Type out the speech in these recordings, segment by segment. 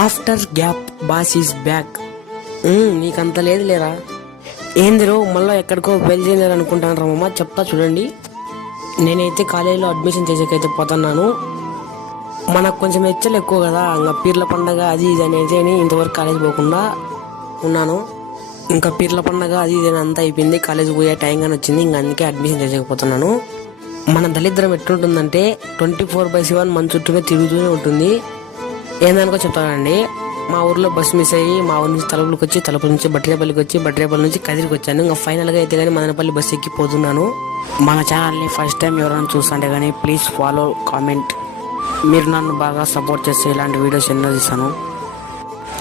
After gap boss is back. నీకంత లేదు లేరా? ఏందిరో మళ్ళీ ఎక్కడికో బయలుదేరారు అనుకుంటాను రామమ్మ. చెప్తా చూడండి. నేనైతే కాలేజీలో అడ్మిషన్ చేసేకైతే పోతున్నాను. మనకు కొంచెం హెచ్చలు ఎక్కువ కదా, ఇంకా పీర్ల పండగ అది ఇది అనేది అని ఇంతవరకు కాలేజ్ పోకుండా ఉన్నాను. ఇంకా పీర్ల పండగ అది ఇది అంతా అయిపోయింది, కాలేజ్ పోయే టైం కానీ వచ్చింది. ఇంకా అందుకే అడ్మిషన్ చేసేకపోతున్నాను. మన దళిద్రం ఎట్లుంటుందంటే 24/7 మన చుట్టూనే తిరుగుతూనే ఉంటుంది. ఏందనుకో చెప్తానండి. మా ఊర్లో బస్సు మిస్ అయ్యి మా ఊరి నుంచి తలుపులకు వచ్చి, తలుపుల నుంచి బట్రేపల్లికి వచ్చి, బట్రేపల్లి నుంచి కదిరికి వచ్చాను. ఇంకా ఫైనల్గా అయితే కానీ మదనపల్లి బస్సు ఎక్కిపోతున్నాను. మన ఛానల్ని ఫస్ట్ టైం ఎవరైనా చూస్తుంటే కానీ ప్లీజ్ ఫాలో, కామెంట్. మీరు నన్ను బాగా సపోర్ట్ చేస్తే ఇలాంటి వీడియోస్ ఎన్నో తీస్తాను.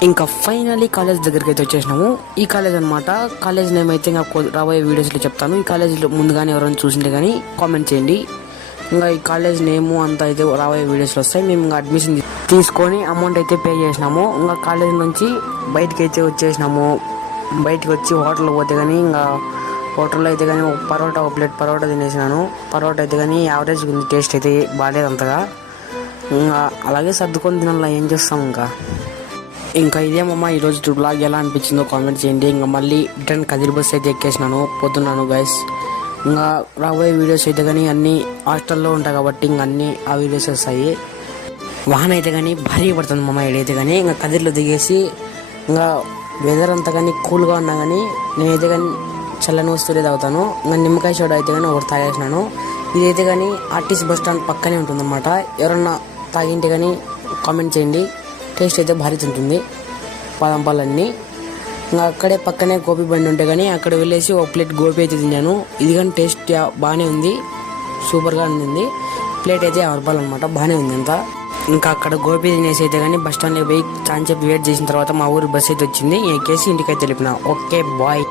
ఇంకా ఫైనల్లీ కాలేజ్ దగ్గరికి అయితే వచ్చేసినాము. ఈ కాలేజ్ అనమాట. కాలేజ్ నేమ్ అయితే ఇంకా రాబోయే వీడియోస్లో చెప్తాను. ఈ కాలేజ్లో ముందుగానే ఎవరైనా చూసింటే కానీ కామెంట్ చేయండి. ఇంకా ఈ కాలేజ్ నేము అంతా అయితే రాబోయే వీడియోస్లో వస్తాయి. మేము ఇంకా అడ్మిషన్ తీసుకొని అమౌంట్ అయితే పే చేసినాము. ఇంకా కాలేజ్ నుంచి బయటకి అయితే వచ్చేసినాము. బయటకు వచ్చి హోటల్కి పోతే కానీ ఇంకా హోటల్లో అయితే కానీ ఒక ప్లేట్ పరోటా తినేసినాను. పరోటా అయితే కానీ యావరేజ్ ఉంది, టేస్ట్ అయితే బాగాలేదు అంతగా. ఇంకా అలాగే సర్దుకొని తినాలా, ఏం చేస్తాం. ఇంకా ఇదేమమ్మా ఈరోజు బ్లాగ్ ఎలా అనిపించిందో కామెంట్ చేయండి. ఇంకా మళ్ళీ రిటర్న్ కదిరి బస్ అయితే ఎక్కేసినాను, పోతున్నాను గైస్. ఇంకా రాబోయే వీడియోస్ అయితే కానీ అన్నీ హాస్టల్లో ఉంటాయి కాబట్టి ఇంకా అన్నీ ఆ వీడియోస్ వస్తాయి. వాహన అయితే కానీ భారీ పడుతుంది మమ్మ ఏడైతే కానీ. ఇంకా కదిరిలో దిగేసి ఇంకా వెదర్ అంతా కానీ కూల్గా ఉన్నా కానీ నేనైతే కానీ చల్లని వస్తువులే తాగుతాను. ఇంకా నిమ్మకాయ సోడా అయితే కానీ ఒకటి తాగేసినాను. ఇదైతే కానీ ఆర్టీసీ బస్ స్టాండ్ పక్కనే ఉంటుందన్నమాట. ఎవరన్నా తాగింటే కానీ కామెంట్ చేయండి. టేస్ట్ అయితే భారీ ఉంటుంది బాదం పాలన్నీ. ఇంకా అక్కడే పక్కనే గోపి బండి ఉంటే కానీ అక్కడ వెళ్ళేసి ఒక ప్లేట్ గోపి అయితే తిన్నాను. ఇది కానీ టేస్ట్ బాగానే ఉంది, సూపర్గా ఉంది. ప్లేట్ అయితే 50 రూపాయలు అనమాట, బాగానే ఉంది అంతా. ఇంకా అక్కడ గోపి తినేసి అయితే కానీ బస్ స్టాండ్లో పోయి చాలాసేపు వెయిట్ చేసిన తర్వాత మా ఊరి బస్ అయితే వచ్చింది. ఎక్కేసి ఇంటికి అయితే వెళ్ళిపోయినా. Okay bye.